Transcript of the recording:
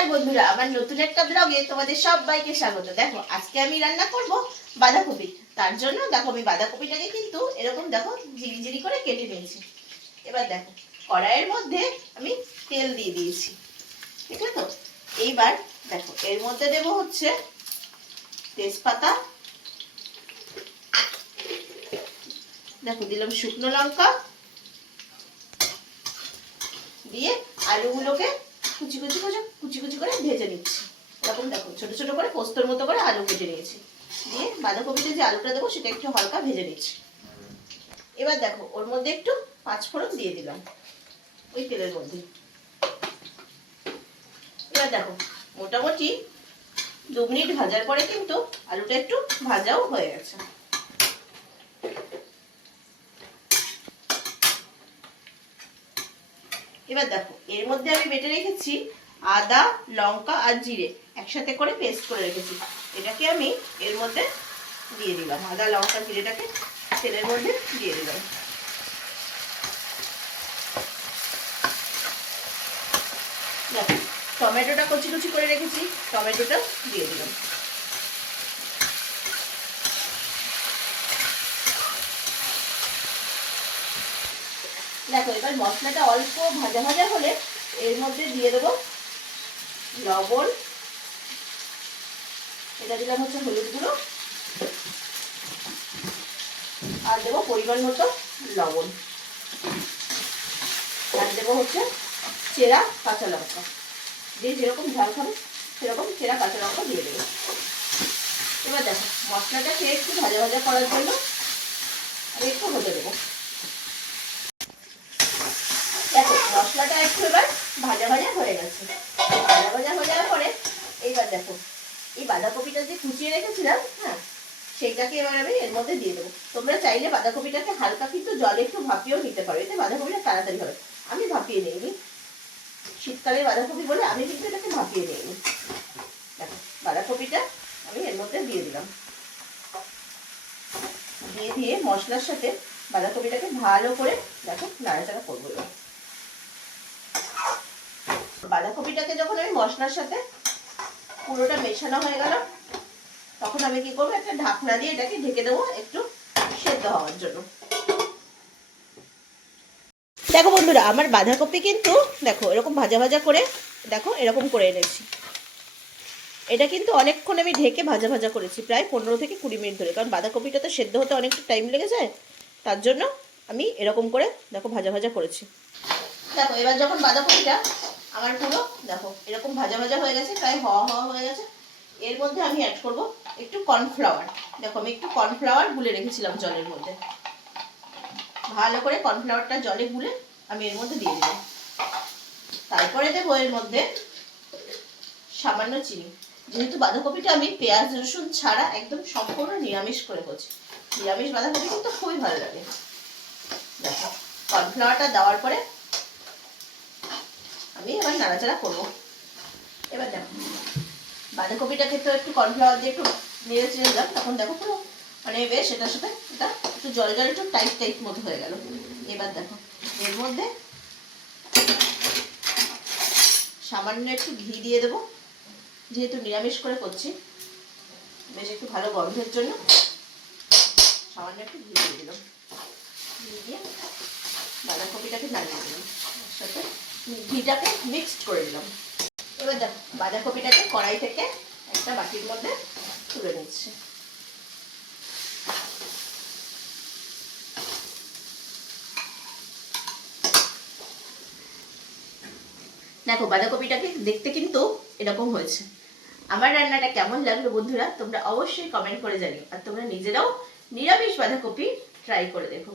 নমস্কার বন্ধুরা, আমার নতুন একটা ব্লগে তোমাদের সবাইকে স্বাগত। দেখো আজকে আমি রান্না করব বাঁধাকপি। তার জন্য দেখো আমি বাঁধাকপিটাকে কিন্তু এরকম দেখো ঝিরিঝিরি করে কেটে নিয়েছি। এবার দেখো কড়াইয়ের মধ্যে আমি তেল দিয়ে দিয়েছি, ঠিক আছে? তো এইবার দেখো এর মধ্যে দেব হচ্ছে তেজপাতা, দেখো দিলাম শুকনো লঙ্কা, দিয়ে আলুগুলোকে কুচি কুচি করে ভেজে নিচ্ছি। এরকম দেখো ছোট ছোট করে পোস্তর মতো করে আলু কেটে নিয়েছি, দিয়ে বাঁধাকপিতে যে আলুটা দেবো সেটা একটু হালকা ভেজে নিচ্ছি। এবার দেখো ওর মধ্যে একটু পাঁচফোড়ন দিয়ে দিলাম ওই তেলের মধ্যে। এবার দেখো মোটামুটি 2 মিনিট ভাজার পরে কিন্তু আলুটা একটু ভাজাও হয়ে গেছে। এবার দেখো এর মধ্যে আমি বেটে রেখেছি আদা, লঙ্কা আর জিরে একসাথে করে পেস্ট করে রেখেছি, এটাকে আমি এর মধ্যে দিয়ে দিলাম। আদা, লঙ্কা, জিরেটাকে তেলের মধ্যে দিয়ে দিলাম। দেখো টমেটোটা কুচি কুচি করে রেখেছি, টমেটোটা দিয়ে দিলাম। দেখো এবার মশলাটা অল্প ভাজা ভাজা হলে এর মধ্যে দিয়ে দেবো লবণ, এটা দিলাম হচ্ছে হলুদ গুঁড়ো, আর দেবো পরিমাণ মতো লবণ, আর দেবো হচ্ছে চেরা কাঁচা লঙ্কা। যে যেরকম ঝাল খাবে সেরকম চেরা কাঁচা লঙ্কা দিয়ে দেবো। এবার দেখো মশলাটাকে একটু ভাজা ভাজা করার জন্য আমি একটু হতে দেবো। দেখো মশলাটা একটু এবার ভাজা ভাজা হয়ে গেছে। ভাজা ভাজা হয়ে যাওয়ার পরে এইবার দেখো এই বাঁধাকপিটা যে কুচিয়ে রেখেছিলাম, হ্যাঁ সেইটাকে এবার আমি এর মধ্যে দিয়ে দেবো। তোমরা চাইলে বাঁধাকপিটাকে হালকা কিন্তু জলে একটু ভাপিয়েও নিতে পারো, এতে বাঁধাকপিটা তাড়াতাড়ি হবে। আমি ভাপিয়ে নিইনি, শীতকালের বাঁধাকপি বলে আমি কিন্তু এটাকে ভাপিয়ে নিইনি। দেখো বাঁধাকপিটা আমি এর মধ্যে দিয়ে দিলাম, দিয়ে মশলার সাথে বাঁধাকপিটাকে ভালো করে দেখো নাড়াচাড়া করবো। বাঁধাকপিটাকে যখন আমি মশলার সাথে পুরোটা মেশানো হয়ে গেল, তখন আমি কি করবো, একটা ঢাকনা দিয়ে এটাকে ঢেকে দেবো একটু সেদ্ধ হওয়ার জন্য। দেখো বন্ধুরা আমার বাঁধাকপি কিন্তু দেখো এরকম ভাজা ভাজা করে দেখো এরকম করে এনেছি। এটা কিন্তু অনেকক্ষণ আমি ঢেকে ভাজা ভাজা করেছি, প্রায় 15 থেকে 20 মিনিট ধরে, কারণ বাঁধাকপিটা তো সেদ্ধ হতে অনেকটা টাইম লেগে যায়, তার জন্য আমি এরকম করে দেখো ভাজা ভাজা করেছি। দেখো এবার যখন বাঁধাকপিটা আমার পুরো দেখো এরকম ভাজা ভাজা হয়ে গেছে, প্রায় হওয়া হয়ে গেছে, এর মধ্যে আমি অ্যাড করব একটু কর্নফ্লাওয়ার। দেখো আমি একটু কর্নফ্লাওয়ার গুলে রেখেছিলাম জলের মধ্যে, ভালো করে কর্নফ্লাওয়ারটা জলে গুলে আমি এর মধ্যে দিয়ে দিলাম। তারপরে দেবো এর মধ্যে সামান্য চিনি, যেহেতু বাঁধাকপিটা আমি পেঁয়াজ রসুন ছাড়া একদম সম্পূর্ণ নিরামিষ করে করছি, নিরামিষ বাঁধাকপি কিন্তু খুবই ভালো লাগে। দেখো কর্নফ্লাওয়ারটা দেওয়ার পরে আমি এবার নাড়াচাড়া করবো। এবার দেখো বাঁধাকপিটাকে তো একটু কর্নফ্লাওয়ার দিয়ে একটু নেড়ে চেড়ে দিলাম, তখন দেখো পুরো মানে বেশ এটার সাথে এটা একটু জল জল একটু টাইট টাইট মতো হয়ে গেল। এবার দেখো এর মধ্যে সামান্য একটু ঘি দিয়ে দেবো, যেহেতু নিরামিষ করে করছি বেশ একটু ভালো গন্ধের জন্য সামান্য একটু ঘি দিয়ে দিলাম। ঘি দিয়ে বাঁধাকপিটাকে নাড়িয়ে দিলাম, এর সাথে ঘিটাকে মিক্সড করে দিলাম। এবার দেখো বাঁধাকপিটাকে কড়াই থেকে একটা বাটির মধ্যে তুলে নিচ্ছি। দেখো বাঁধাকপিটাকে দেখতে কিন্তু এরকম হয়েছে। আমার রান্নাটা কেমন লাগলো বন্ধুরা তোমরা অবশ্যই কমেন্ট করে জানিও, আর তোমরা নিজেরাও নিরামিষ বাঁধাকপি ট্রাই করে দেখো।